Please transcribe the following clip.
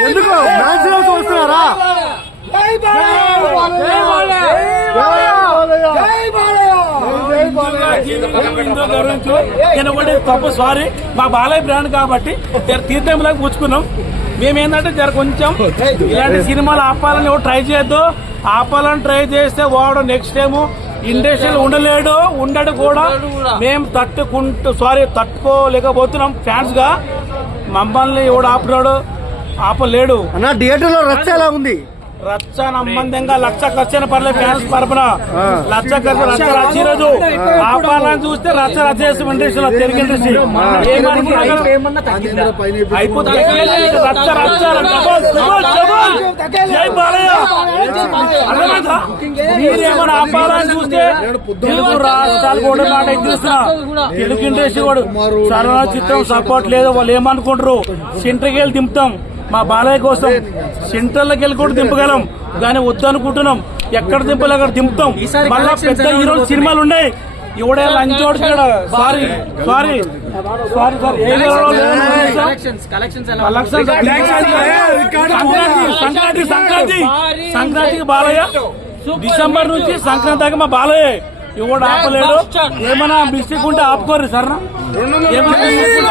ఎందుకు మ్యాక్సిమం వస్తున్నారా తినబడి తప్పు సారీ మా బాలయ్య బ్రాండ్ కాబట్టి తీర్థంలాగా పుచ్చుకున్నాం మేమేంటంటే జర కొంచెం ఇలాంటి సినిమాలు ఆపాలని ట్రై చేయొద్దు ఆపాలని ట్రై చేస్తే వాడు నెక్స్ట్ టైము ఇండస్ట్రీలు ఉండలేడు ఉండడు కూడా మేము తట్టుకుంటూ సారీ తట్టుకోలేకపోతున్నాం ఫ్యాన్స్గా మమ్మల్ని ఎవడు ఆపుతాడు ఆపలేడు. అన్న థియేటర్లో రచ్చ ఎలా ఉంది? రచ్చ నమ్మందంగా లక్ష ఖర్చు పర్లేదు ఫ్యాన్స్ తరపున. లక్ష ఖర్చు రచ్చ రచ్చిరదు ఆపాలని చూస్తే రచ్చ రచ్చ చేసి ఇండస్ట్రీలో తెలుగు ఇండస్ట్రీ అయిపోతుంది రచ్చ రచ్చ జై బాలయ్య. మీరేమన్నా ఆపాలని చూస్తే తెలుగు రాష్ట్రాలు కూడా మాట చూస్తున్నా తెలుగు ఇండస్ట్రీ కూడా సరళ చిత్రం సపోర్ట్ లేదు. వాళ్ళు ఏమనుకుంటారు? సెంటర్కి వెళ్ళి దింపుతాం. మా బాలయ్య కోసం సెంటర్లకు వెళ్ళి కూడా దింపగలం. కానీ వద్దనుకుంటున్నాం ఎక్కడ దింపాలి అక్కడ దింపుతాం. మళ్ళా పెద్ద హీరో సినిమాలు ఉన్నాయి. ఎవడే లంచోడు సారీ సారీ. సంక్రాంతి సంక్రాంతి సంక్రాంతి సంక్రాంతికి బాలయ్య. డిసెంబర్ నుంచి సంక్రాంతి దాకా మా బాలయ్య. ఎవడు ఆపలేడు. ఏమైనా మిస్టేక్ ఉంటే ఆపుకోరు సార్ ఏమైనా